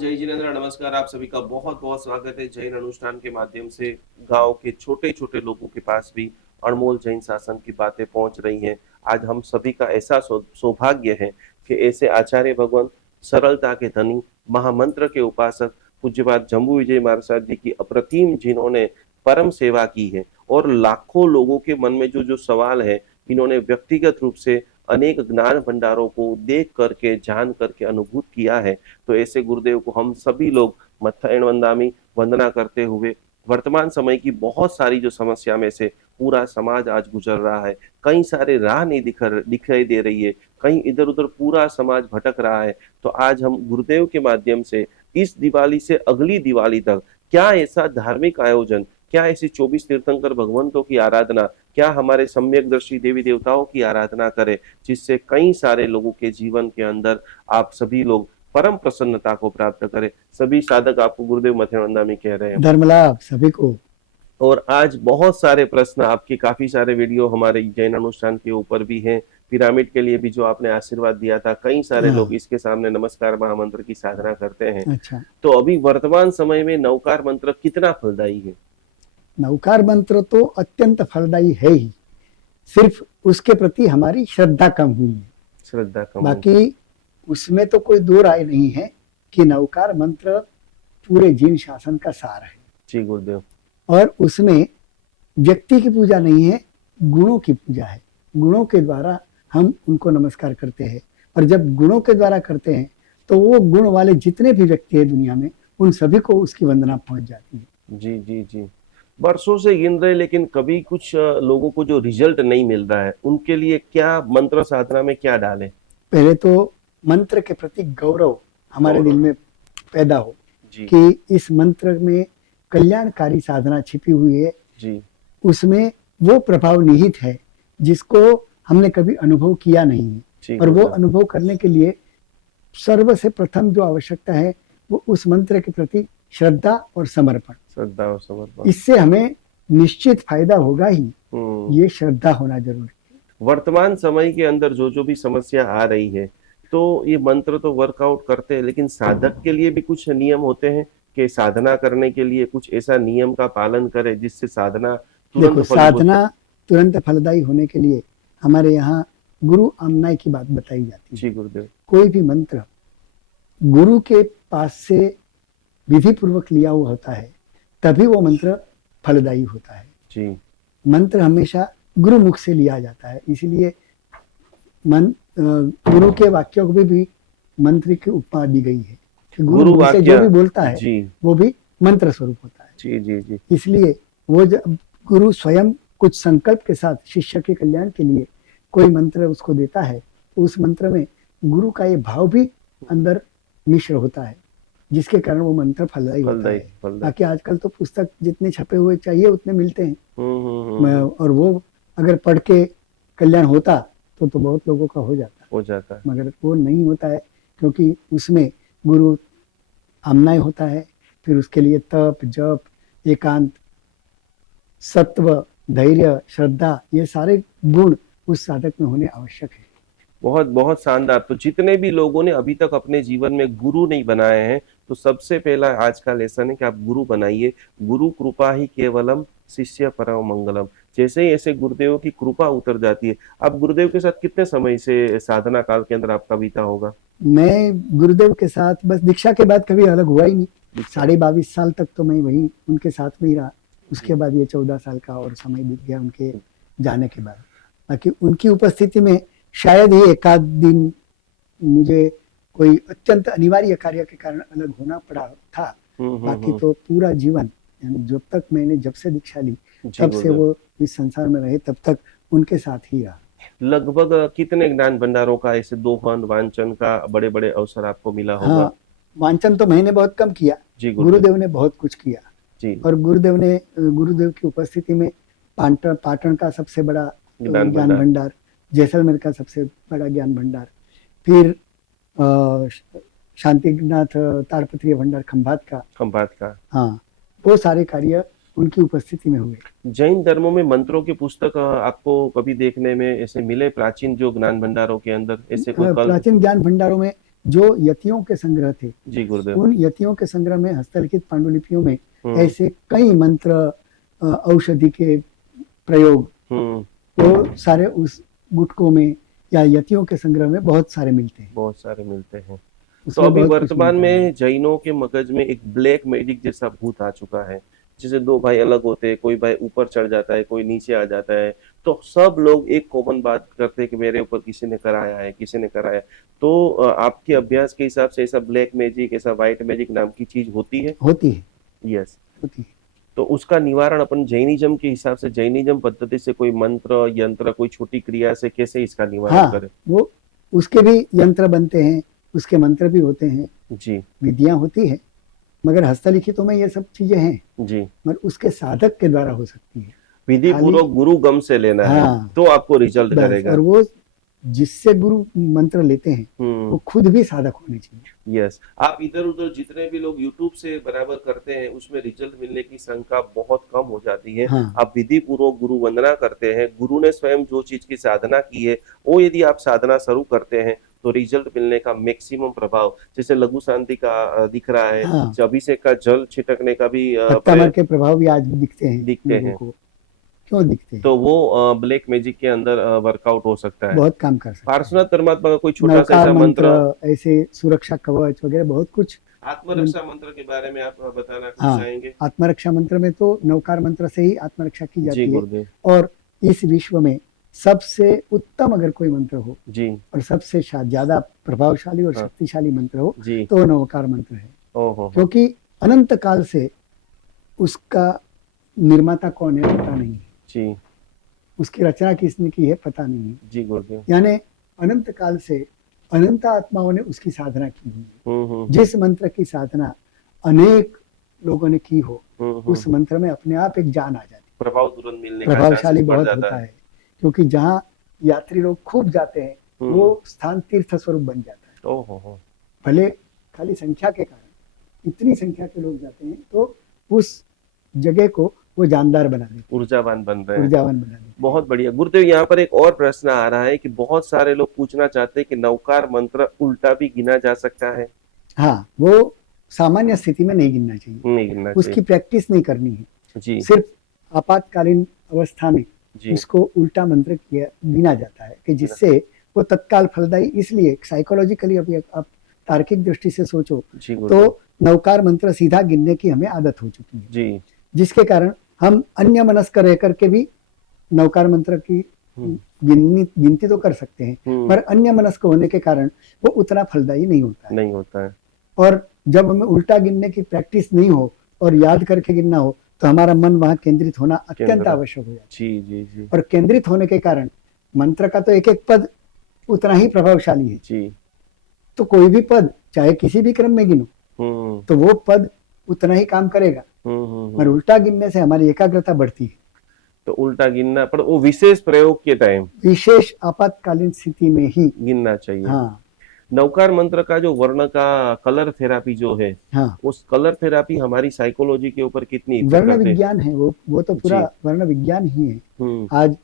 जय जिनेन्द्र, नमस्कार। आप सभी का बहुत बहुत स्वागत है जैन अनुष्ठान के माध्यम से गांव के छोटे छोटे लोगों के पास भी अनमोल जैन शासन की बातें पहुंच रही हैं। आज हम सभी का ऐसा सौभाग्य है कि ऐसे आचार्य भगवान, सरलता के धनी, महामंत्र के उपासक पूज्यपाद जम्बू विजय महाराज जी की अप्रतिम, जिन्होंने परम सेवा की है और लाखों लोगों के मन में जो जो सवाल है, इन्होंने व्यक्तिगत रूप से अनेक ज्ञान भंडारों को देख करके, जान करके अनुभूत किया है। तो ऐसे गुरुदेव को हम सभी लोग मत्थयन वंदामी वंदना करते हुए, वर्तमान समय की बहुत सारी जो समस्या में से पूरा समाज आज गुजर रहा है, कई सारे राह नहीं दिखाई दे रही है, कहीं इधर उधर पूरा समाज भटक रहा है। तो आज हम गुरुदेव के माध्यम से इस दिवाली से अगली दिवाली तक क्या ऐसा धार्मिक आयोजन, क्या ऐसी 24 तीर्थंकर भगवंतों की आराधना, क्या हमारे सम्यकदर्शी देवी देवताओं की आराधना करें, जिससे कई सारे लोगों के जीवन के अंदर आप सभी लोग परम प्रसन्नता को प्राप्त करें। सभी साधक आपको गुरुदेव मथेवंदामी कह रहे हैं। धर्मलाभ सभी को। और आज बहुत सारे प्रश्न आपके, काफी सारे वीडियो हमारे जैन अनुष्ठान के ऊपर भी हैं। पिरामिड के लिए भी जो आपने आशीर्वाद दिया था, कई सारे लोग इसके सामने नमस्कार महामंत्र की साधना करते हैं। अच्छा। तो अभी वर्तमान समय में नवकार मंत्र कितना फलदायी है? नवकार मंत्र तो अत्यंत फलदायी है ही, सिर्फ उसके प्रति हमारी श्रद्धा कम हुई है। श्रद्धा कम। बाकी उसमें तो कोई दो राय नहीं है कि नवकार मंत्र पूरे जीन शासन का सार है। जी गुरुदेव। और उसमें व्यक्ति की पूजा नहीं है, गुणों की पूजा है। गुणों के द्वारा हम उनको नमस्कार करते हैं, और जब गुणों के द्वारा करते हैं तो वो गुण वाले जितने भी व्यक्ति है दुनिया में, उन सभी को उसकी वंदना पहुंच जाती है। जी जी जी। वर्षों से गिन रहे, लेकिन कभी कुछ लोगों को जो रिजल्ट नहीं मिल रहा है, उनके लिए क्या मंत्र साधना में क्या डालें? पहले तो मंत्र के प्रति गौरव हमारे दिल में पैदा हो कि इस मंत्र में कल्याणकारी साधना छिपी हुई है जी। उसमें वो प्रभाव निहित है जिसको हमने कभी अनुभव किया नहीं है। और वो अनुभव करने के लिए सर्वसे प्रथम जो आवश्यकता है वो उस मंत्र के प्रति श्रद्धा और समर्पण। श्रद्धा और समर्पण, इससे हमें निश्चित फायदा होगा ही। ये श्रद्धा होना जरूरी है। वर्तमान समय के अंदर जो जो भी समस्या आ रही है, तो ये मंत्र तो वर्कआउट करते हैं, लेकिन साधक के लिए भी कुछ नियम होते हैं कि साधना करने के लिए कुछ ऐसा नियम का पालन करे जिससे साधना तुरंत साधना तुरंत फलदायी होने के लिए हमारे यहाँ गुरु आमनाय की बात बताई जाती है। जी गुरुदेव। कोई भी मंत्र गुरु के पास से विधि पूर्वक लिया हुआ होता है, तभी वो मंत्र फलदायी होता है। जी। मंत्र हमेशा गुरु मुख से लिया जाता है, इसलिए गुरु के वाक्यों को भी मंत्र की उपमा दी गई है। गुरु से जो भी बोलता है वो भी मंत्र स्वरूप होता है। जी जी जी। इसलिए वो जब गुरु स्वयं कुछ संकल्प के साथ शिष्य के कल्याण के लिए कोई मंत्र उसको देता है, तो उस मंत्र में गुरु का ये भाव भी अंदर मिश्र होता है, जिसके कारण वो मंत्र फलदायी होता है। बाकी आजकल तो पुस्तक जितने छपे हुए चाहिए उतने मिलते हैं, और वो अगर पढ़ के कल्याण होता तो बहुत लोगों का हो जाता है। मगर वो नहीं होता है, क्योंकि उसमें गुरु आमनाय होता है, फिर उसके लिए तप, जप, एकांत, सत्व, धैर्य, श्रद्धा, ये सारे गुण उस साधक में होने आवश्यक है। बहुत बहुत शानदार। तो जितने भी लोगों ने अभी तक अपने जीवन में गुरु नहीं बनाए हैं, तो सबसे पहला आज का लेसन है कि आप गुरु बनाइए। गुरु कृपा ही केवलम, शिष्य परम मंगलम। जैसे ही ऐसे गुरुदेव की कृपा उतर जाती है। आप गुरुदेव के साथ कितने समय से साधना काल के अंदर आपका बीता होगा? मैं गुरुदेव के साथ बस दीक्षा के बाद कभी अलग हुआ ही नहीं। 22.5 साल तक तो मैं वही उनके साथ में ही रहा। उसके बाद ये 14 साल का और समय बीत गया उनके जाने के बाद। बाकी उनकी उपस्थिति में शायद ही एक आध दिन मुझे कोई अत्यंत अनिवार्य कार्य के कारण अलग होना पड़ा था। बाकी तो पूरा जीवन, जब से दीक्षा ली तब से वो इस संसार में रहे, तब तक उनके साथ ही रहा। लगभग कितने ज्ञान भंडारों का ऐसे दोहन वांचन का बड़े बड़े अवसर आपको मिला होगा? हाँ, वांचन तो मैंने बहुत कम किया, गुरुदेव ने बहुत कुछ किया जी। और गुरुदेव की उपस्थिति में पाटन का सबसे बड़ा ज्ञान भंडार, जैसलमेर का सबसे बड़ा ज्ञान भंडार, फिर शांतिनाथ ताड़पत्रीय भंडार खंभात का, हाँ, वो सारे कार्य उनकी उपस्थिति में हुए। जैन धर्मों में मंत्रों की पुस्तक आपको कभी देखने में ऐसे मिले प्राचीन जो ज्ञान भंडारों के अंदर? ऐसे कोई प्राचीन ज्ञान भंडारों में जो यतियों के संग्रह थे, जी गुरुदेव। उन यतियों के संग्रह में हस्तलिखित पांडुलिपियों में हम्म ऐसे कई मंत्र, औषधि के प्रयोग, हम्म वो सारे उस गुटकों में या यतियों के संग्रह में बहुत सारे मिलते हैं। बहुत सारे मिलते हैं। तो उसमें अभी बहुत कुछ वर्तमान मिलता है। में जैनों के मगज में एक ब्लैक मैजिक जैसा भूत आ चुका है, जैसे दो भाई अलग होते हैं, कोई भाई ऊपर चढ़ जाता है, कोई नीचे आ जाता है, तो सब लोग एक कॉमन बात करते हैं कि मेरे ऊपर किसी ने कराया है, किसी ने कराया। तो आपके अभ्यास के हिसाब से ऐसा ब्लैक मैजिक, ऐसा व्हाइट मैजिक नाम की चीज होती है? होती है, यस। होती है। तो उसका निवारण अपन जैनिज्म के हिसाब से, जैनिज्म पद्धति से कोई मंत्र यंत्र, कोई छोटी क्रिया से कैसे इसका निवारण हाँ, करें? वो उसके भी यंत्र बनते हैं, उसके मंत्र भी होते हैं, जी विधियां होती है, मगर हस्तलिखितों में ये सब चीजें हैं, जी। मगर उसके साधक के द्वारा हो सकती है। विधि खाली, पूर्वक गुरु गम से लेना है, हाँ, तो आपको रिजल्ट बस। करेगा। और वो जिससे गुरु मंत्र लेते हैं, हम्म। वो खुद भी साधक होने चाहिए। यस। आप इधर उधर जितने भी लोग यूट्यूब से बराबर करते हैं, उसमें रिजल्ट मिलने की शंका बहुत कम हो जाती है। हाँ, आप विधि पूर्वक गुरु वंदना करते हैं, गुरु ने स्वयं जो चीज की साधना की है, वो यदि आप साधना शुरू करते हैं, तो रिजल्ट मिलने का मैक्सिमम प्रभाव, जैसे लघु शांति का दिख रहा है, हाँ, अभिषेक का जल छिटकने का भी हत्तामर के प्रभाव भी आज भी दिखते हैं दिखते लोगों हैं, को। क्यों दिखते हैं? तो वो ब्लैक मैजिक के अंदर वर्कआउट हो सकता है। बहुत काम कर सकते हैं। पार्श्वनाथ परमात्मा का कोई छोटा सा नवकार ऐसा मंत्र, मंत्र, ऐसे सुरक्षा कवच वगैरह बहुत कुछ। आत्मरक्षा मंत्र के बारे में आप बताना कुछ हाँ, चाहेंगे? आत्मरक्षा मंत्र में तो नवकार मंत्र से ही आत्मरक्षा की जी जाती है। गुरुदेव। और इस विश्व में सबसे उत्तम अगर कोई मंत्र हो जी। और सबसे ज्यादा प्रभावशाली और हाँ। शक्तिशाली मंत्र हो, जी। तो वो नवकार मंत्र है। ओहो। क्योंकि अनंत काल से उसका निर्माता कौन है पता नहीं है, जी उसकी रचना किसने की है पता नहीं है। जी गुरुदेव। यानी अनंत काल से अनंत आत्माओं ने उसकी साधना की हुई है। हम्म। जिस मंत्र की साधना अनेक लोगों ने की हो, उस हम्म। मंत्र में अपने आप एक जान आ जाती प्रभाव तुरंत मिलने है, का प्रभावशाली चांसेस बढ़ बहुत जाता होता है। है। क्योंकि जहाँ यात्री लोग खूब जाते हैं, वो स्थान तीर्थ स्वरूप बन जाता है। ओहो। भले खाली संख्या के कारण इतनी संख्या के लोग जाते हैं, तो उस जगह को वो जानदार बना देते हैं, ऊर्जावान बन रहे हैं। ऊर्जावान बना देते हैं। बहुत बढ़िया गुरुदेव। यहाँ पर एक और प्रश्न आ रहा है कि बहुत सारे लोग पूछना चाहते हैं कि नवकार मंत्र उल्टा भी गिना जा सकता है? हाँ, वो सामान्य स्थिति में नहीं गिनना चाहिए, नहीं गिनना उसकी चाहिए। प्रैक्टिस नहीं करनी है। जी सिर्फ आपातकालीन अवस्था में जी। इसको उल्टा मंत्र किया गिना जाता है, कि जिससे वो तत्काल फलदायी। इसलिए साइकोलॉजिकली अभी आप तार्किक दृष्टि से सोचो, जी गुरुदेव। तो नवकार मंत्र सीधा गिनने की हमें आदत हो चुकी है, जी। जिसके कारण हम अन्य मनस्क रह करके भी नवकार मंत्र की गिनती तो कर सकते हैं, पर अन्य मनस्क होने के कारण वो उतना फलदायी नहीं होता है। नहीं होता है। और जब हमें उल्टा गिनने की प्रैक्टिस नहीं हो और याद करके गिनना हो, तो हमारा मन वहां केंद्रित होना अत्यंत आवश्यक हो जाता है। जी जी जी। और केंद्रित होने के कारण मंत्र का तो एक एक पद उतना ही प्रभावशाली है। जी। तो कोई भी पद चाहे किसी भी क्रम में गिनो, तो वो पद उतना ही काम करेगा। और उल्टा गिनने से हमारी एकाग्रता बढ़ती है। तो उल्टा गिनना, पर वो विशेष प्रयोग के टाइम, विशेष आपातकालीन स्थिति में ही गिनना चाहिए। हाँ। नवकार मंत्र का जो वर्ण का कलर थेरापी जो है, हाँ, उस कलर थेरापी हमारी साइकोलॉजी के ऊपर कितनी इफेक्ट वर्ण करते हैं? विज्ञान है वो तो पूरा वर्ण विज्ञान ही है। आज आज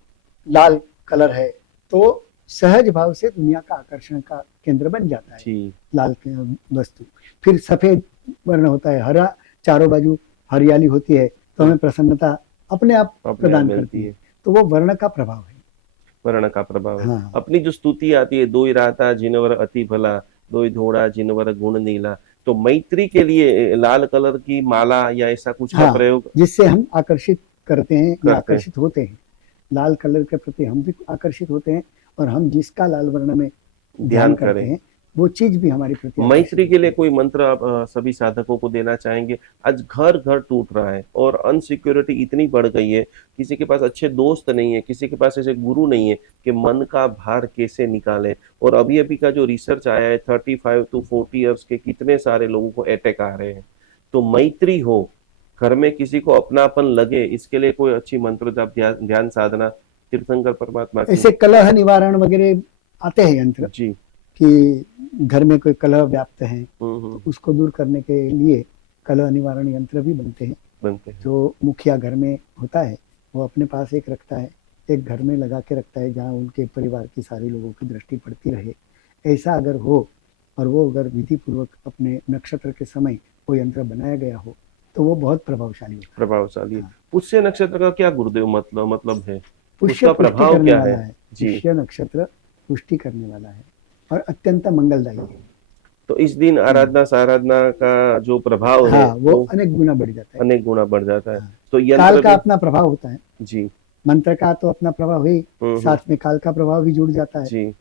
लाल कलर है तो सहज भाव से दुनिया का आकर्षण का केंद्र बन जाता है जी। लाल वस्तु। फिर सफेद वर्ण होता है, हरा, चारों बाजू हरियाली होती है, तो हमें प्रसन्नता अपने आप प्रदान करती है। तो वो वर्ण का प्रभाव है, वर्ण का प्रभाव है। हाँ। अपनी जो स्तुति आती है, दोई राता जिनवर अति भला, दोई धोड़ा जिनवर गुण नीला, तो मैत्री के लिए लाल कलर की माला या ऐसा कुछ का प्रयोग, जिससे हम आकर्षित करते हैं या आकर्षित होते हैं। लाल कलर के प्रति हम भी आकर्षित होते हैं, और हम जिसका लाल वर्ण में ध्यान करते हैं वो चीज भी हमारी प्रति। मैत्री के लिए कोई मंत्र आप सभी साधकों को देना चाहेंगे? आज घर घर टूट रहा है और अनसिक्योरिटी इतनी बढ़ गई है, किसी के पास अच्छे दोस्त नहीं है, किसी के पास ऐसे गुरु नहीं है कि मन का भार कैसे निकाले। और अभी अभी का जो रिसर्च आया है, 35 to 40 ईयर्स के कितने सारे लोगों को अटैक आ रहे हैं। तो मैत्री हो, घर में किसी को अपनापन लगे, इसके लिए कोई अच्छी मंत्र जाप, ध्यान साधना, तीर्थंकर परमात्मा ऐसे कलह निवारण वगैरह आते हैं यंत्र जी, कि घर में कोई कलह व्याप्त है तो उसको दूर करने के लिए कलह निवारण यंत्र भी बनते हैं। जो मुखिया घर में होता है वो अपने पास एक रखता है, एक घर में लगा के रखता है, जहाँ उनके परिवार की सारे लोगों की दृष्टि पड़ती रहे। ऐसा अगर हो और वो अगर विधि पूर्वक अपने नक्षत्र के समय वो यंत्र बनाया गया हो तो वो बहुत प्रभावशाली होता है। प्रभावशाली है। हाँ। पुष्य नक्षत्र का क्या गुरुदेव मतलब है? पुष्य उसका पुष्टि प्रभाव करने क्या वाला है? है। जी। पुष्य नक्षत्र पुष्टि करने वाला है और अत्यंत मंगलदायी है। तो इस दिन आराधना साराधना का जो प्रभाव है हाँ, वो वो अनेक गुना बढ़ जाता है। अनेक गुना बढ़ जाता है। हाँ। तो काल यंत्र का भी। अपना प्रभाव होता है, जी। मंत्र का तो अपना प्रभाव है, हम्म। साथ में काल का प्रभाव भी जुड़ जाता है। जी।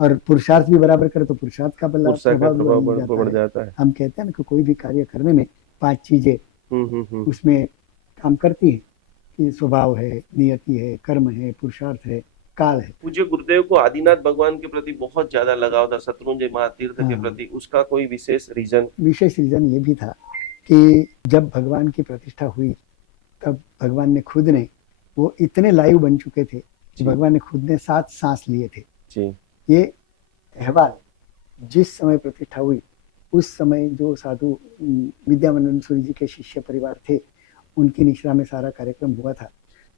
और पुरुषार्थ भी बराबर करे तो पुरुषार्थ का पुरुषा का प्रभाव भी प्रभाव बढ़ जाता बढ़ है। जाता है। हम कहते हैं ना कि कोई भी कार्य करने में 5 चीजें हम्म। उसमें काम करती है कि स्वभाव है, नियति है, कर्म है, पुरुषार्थ है, काल है। पूज्य गुरुदेव को आदिनाथ भगवान के प्रति बहुत ज्यादा लगाव था, शत्रुंजय महातीर्थ के हाँ, प्रति। उसका कोई विशेष रीजन? विशेष रीजन ये भी था कि जब भगवान की प्रतिष्ठा हुई तब भगवान ने खुद ने, वो इतने लाइव बन चुके थे कि जी। भगवान ने खुद ने 7 सांस लिए थे। जी। ये अहवाल जिस समय प्रतिष्ठा हुई उस समय जो साधु विद्यानंद सूरी जी के शिष्य परिवार थे उनकी निश्रा में सारा कार्यक्रम हुआ था।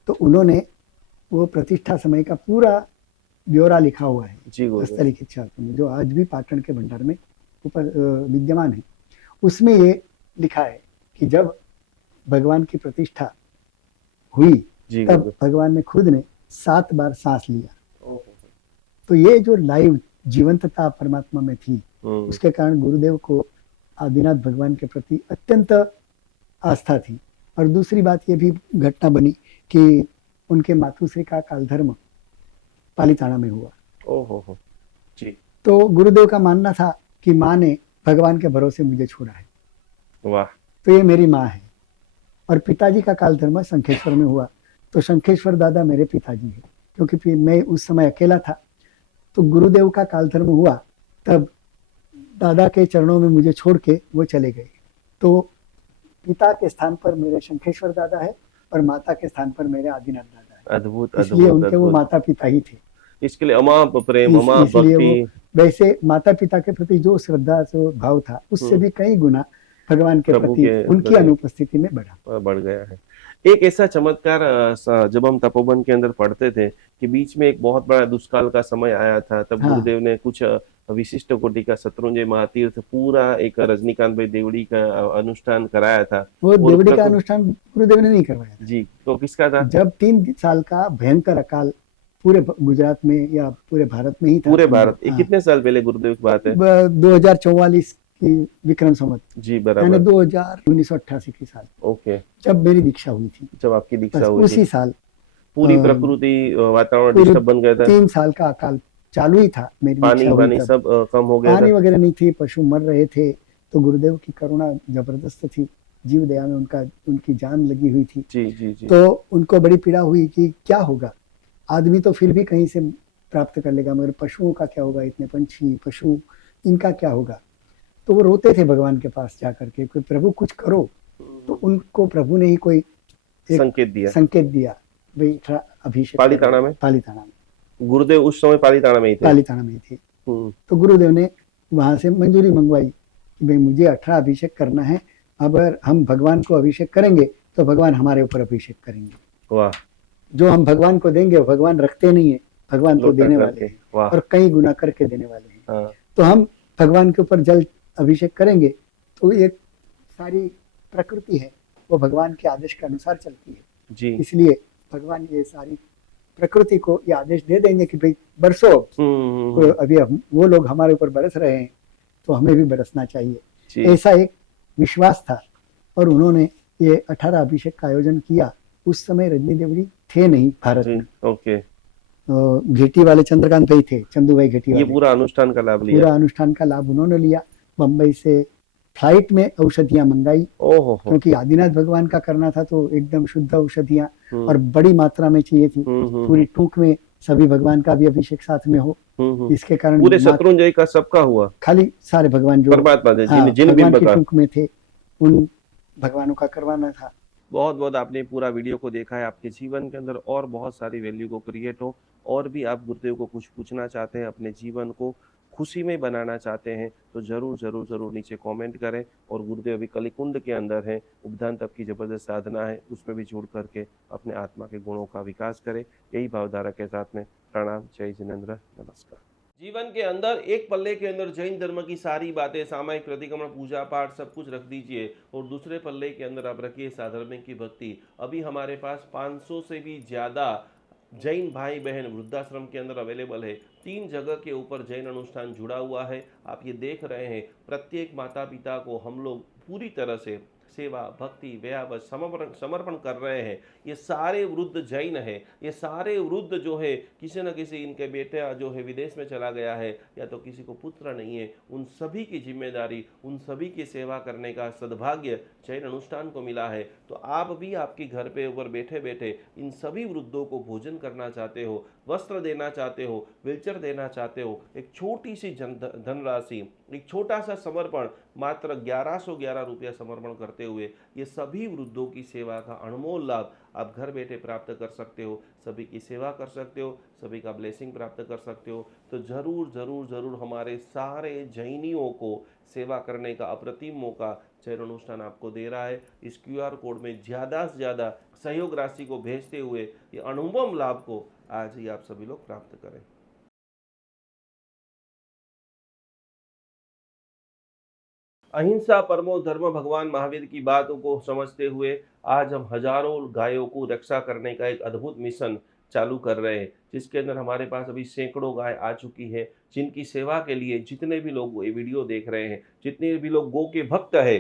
तो उन्होंने वो प्रतिष्ठा समय का पूरा ब्यौरा लिखा हुआ है जी गुरुदेव। हस्तलिखित शास्त्र में, जो आज भी पाटन के भंडार में ऊपर विद्यमान है। उसमें ये लिखा है कि जब भगवान की प्रतिष्ठा हुई जी तब गुरुदेव। भगवान ने खुद ने 7 बार सांस लिया। ओहो। तो ये जो लाइव जीवंतता परमात्मा में थी हम्म। उसके कारण गुरुदेव को आदिनाथ भगवान के प्रति अत्यंत आस्था थी। और दूसरी बात ये भी घटना बनी कि उनके मातुश्री का कालधर्म पालीताना में हुआ। ओहो। जी। तो गुरुदेव का मानना था कि माँ ने भगवान के भरोसे मुझे छोड़ा है, वाह। तो ये मेरी माँ है। और पिताजी का कालधर्म शंखेश्वर में हुआ, तो शंखेश्वर दादा मेरे पिताजी है, क्योंकि फिर मैं उस समय अकेला था। तो गुरुदेव का कालधर्म हुआ तब दादा के चरणों में मुझे छोड़ के वो चले गए। तो पिता के स्थान पर मेरे शंखेश्वर दादा है और माता के स्थान पर मेरे आदिनाथ दादा है। अद्भुत इसलिए अद्भुत उनके वो अद्भुत। माता पिता ही थे। इसके लिए अमाप प्रेम, अमाप इसलिए वो भक्ति। वैसे माता पिता के प्रति जो श्रद्धा जो भाव था उससे भी कई गुना भगवान के प्रभु प्रति के उनकी प्रति अनुपस्थिति में बढ़ा। बढ़ गया है। एक ऐसा चमत्कार जब हम तपोवन के अंदर पढ़ते थे कि बीच में एक बहुत बड़ा दुष्काल का समय आया था, तब हाँ, गुरुदेव ने कुछ विशिष्ट कोटि का शत्रुंजय महातीर्थ पूरा एक रजनीकांत भाई देवड़ी का अनुष्ठान कराया था। वो और देवड़ी का प्रभु। अनुष्ठान गुरुदेव ने नहीं करवाया था। जी, तो किसका था? जब 3 साल का भयंकर अकाल पूरे गुजरात में या पूरे भारत में ही था पूरे समझो। भारत। ये हाँ, कितने साल पहले गुरुदेव की बात है? 2044 की विक्रम संवत, जी यानी बराबर। 1988 की साल, ओके। जब मेरी दीक्षा हुई थी। जब आपकी दीक्षा बस हुई उसी थी, साल पूरी अ, प्रकृति वातावरण पूरे डिस्टर्ब बन गया था। 3 साल का अकाल चालू ही था, मेरी दीक्षा पानी हुई वानी तब। सब कम हो गया पानी था। वगैरह नहीं थी, पशु मर रहे थे। तो गुरुदेव की करुणा जबरदस्त थी, जीव दया में उनकी जान लगी हुई थी। जी जी जी। तो उनको बड़ी पीड़ा हुई कि क्या होगा, आदमी तो फिर भी कहीं से प्राप्त कर लेगा, मगर पशुओं का क्या होगा, इतने पंछी पशु इनका क्या होगा। तो वो रोते थे भगवान के पास जाकर के कि प्रभु कुछ करो। तो उनको प्रभु ने ही कोई एक संकेत दिया। संकेत दिया, भाई थोड़ा अभिषेक पालीताना में? पालीताना में। गुरुदेव उस समय पालीताना में ही थे? पालीताना में थे। हम्म। तो गुरुदेव ने वहां से मंजूरी मंगवाई कि भाई मुझे 18 अभिषेक करना है, अगर हम भगवान को अभिषेक करेंगे तो भगवान हमारे ऊपर अभिषेक करेंगे। वाह। जो हम भगवान को देंगे वो भगवान रखते नहीं है, भगवान तो लौटा देने करके। वाले हैं वाह। और कई गुना करके देने वाले हैं। हाँ। तो हम भगवान के ऊपर जल अभिषेक करेंगे तो एक सारी प्रकृति है वो भगवान के आदेश के अनुसार चलती है। जी। इसलिए भगवान ये सारी प्रकृति को ये आदेश दे देंगे कि भाई बरसो। तो अभी हम वो लोग हमारे ऊपर बरस रहे हैं तो हमें भी बरसना चाहिए, जी। ऐसा एक विश्वास था। और उन्होंने ये 18 अभिषेक का आयोजन किया। उस समय रजनी देवड़ी थे नहीं भारत जी। में, ओके। घेटी वाले चंद्रकांत भाई थे, चंदू भाई घेटी ये वाले। पूरा अनुष्ठान का लाभ लिया? पूरा अनुष्ठान का लाभ उन्होंने लिया। बम्बई से फ्लाइट में औषधियां मंगाई, ओहो हो। क्योंकि आदिनाथ भगवान का करना था तो एकदम शुद्ध औषधियां हम्म। और बड़ी मात्रा में चाहिए थी। हम्म। पूरी टूक में सभी भगवान का भी अभिषेक साथ में हो। इसके कारण पूरे शत्रुंजय का सबका हुआ? खाली सारे भगवान जो परमात्मा थे, हाँ, जिन भगवान बिंब की का। टूक में थे उन भगवानों का करवाना था। बहुत बहुत आपने पूरा वीडियो को देखा है। आपके जीवन के अंदर और बहुत सारी वैल्यू को क्रिएट हो, और भी आप गुरुदेव को कुछ पूछना चाहते हैं, अपने जीवन को खुशी में बनाना चाहते हैं, तो जरूर जरूर जरूर नीचे कमेंट करें। और गुरुदेव अभी कलिकुंड के अंदर हैं, उपदान तप की जबरदस्त साधना है, उसमें भी जुड़ करके अपने आत्मा के गुणों का विकास करें। यही भावधारा के साथ में प्रणाम। जय जिनेंद्र। नमस्कार। जीवन के अंदर एक पल्ले के अंदर जैन धर्म की सारी बातें, सामायिक प्रतिक्रमण, पूजा पाठ सब कुछ रख दीजिए और दूसरे पल्ले के अंदर आप रखिए साधर्मिक की भक्ति। अभी हमारे पास 500 से भी ज़्यादा जैन भाई बहन वृद्धाश्रम के अंदर अवेलेबल है। 3 जगह के ऊपर जैन अनुष्ठान जुड़ा हुआ है। आप ये देख रहे हैं, प्रत्येक माता पिता को हम लोग पूरी तरह से सेवा, भक्ति, व्यावस समर्पण समर्पण कर रहे हैं। ये सारे वृद्ध जैन है, ये सारे वृद्ध जो है किसी न किसी इनके बेटा जो है विदेश में चला गया है या तो किसी को पुत्र नहीं है, उन सभी की जिम्मेदारी, उन सभी की सेवा करने का सद्भाग्य जैन अनुष्ठान को मिला है। तो आप भी आपके घर पे ऊपर बैठे बैठे इन सभी वृद्धों को भोजन करना चाहते हो, वस्त्र देना चाहते हो, व्हीलचेयर देना चाहते हो, एक छोटी सी धनराशि, एक छोटा सा समर्पण, मात्र 1111 रुपया समर्पण करते हुए ये सभी वृद्धों की सेवा का अनमोल लाभ आप घर बैठे प्राप्त कर सकते हो। सभी की सेवा कर सकते हो, सभी का ब्लेसिंग प्राप्त कर सकते हो। तो जरूर जरूर जरूर हमारे सारे जैनियों को सेवा करने का अप्रतिम मौका जैन अनुष्ठान आपको दे रहा है। इस QR कोड में ज़्यादा से ज़्यादा सहयोग राशि को भेजते हुए ये अनुपम लाभ को आज ही आप सभी लोग प्राप्त करें। अहिंसा परमो धर्म भगवान महावीर की बातों को समझते हुए आज हम हजारों गायों को रक्षा करने का एक अद्भुत मिशन चालू कर रहे हैं, जिसके अंदर हमारे पास अभी सैकड़ों गाय आ चुकी है, जिनकी सेवा के लिए जितने भी लोग ये वीडियो देख रहे हैं, जितने भी लोग गौ के भक्त है,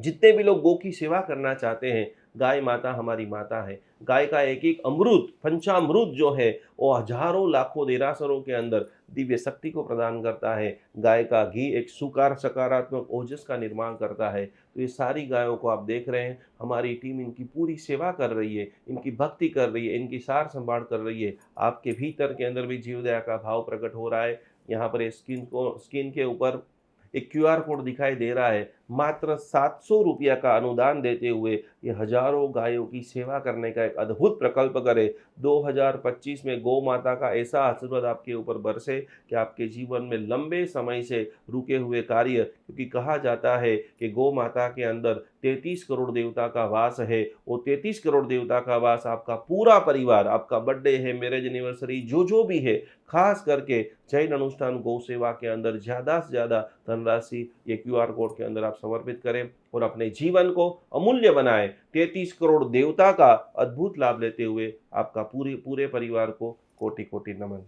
जितने भी लोग गौ की सेवा करना चाहते हैं, गाय माता हमारी माता है। गाय का एक एक अमृत, पंचामृत जो है वो हजारों लाखों देरासरों के अंदर दिव्य शक्ति को प्रदान करता है। गाय का घी एक सुकार सकारात्मक ओजस का निर्माण करता है। तो ये सारी गायों को आप देख रहे हैं, हमारी टीम इनकी पूरी सेवा कर रही है, इनकी भक्ति कर रही है, इनकी सार संभाल कर रही है। आपके भीतर के अंदर भी जीव दया का भाव प्रकट हो रहा है। यहाँ पर स्क्रीन के ऊपर एक QR कोड दिखाई दे रहा है। मात्र 700 रुपया का अनुदान देते हुए ये हजारों गायों की सेवा करने का एक अद्भुत प्रकल्प करे। 2025 में गौ माता का ऐसा आशीर्वाद आपके ऊपर बरसे कि आपके जीवन में लंबे समय से रुके हुए कार्य, क्योंकि कहा जाता है कि गौ माता के अंदर 33 करोड़ देवता का वास है। वो 33 करोड़ देवता का वास आपका पूरा परिवार, आपका बर्थडे है, मैरिज एनिवर्सरी, जो भी है, खास करके जैन अनुष्ठान गौ सेवा के अंदर ज़्यादा से ज़्यादा धनराशि ये QR कोड के अंदर आप समर्पित करें और अपने जीवन को अमूल्य बनाएं। 33 करोड़ देवता का अद्भुत लाभ लेते हुए आपका पूरे पूरे परिवार को कोटि कोटि नमन।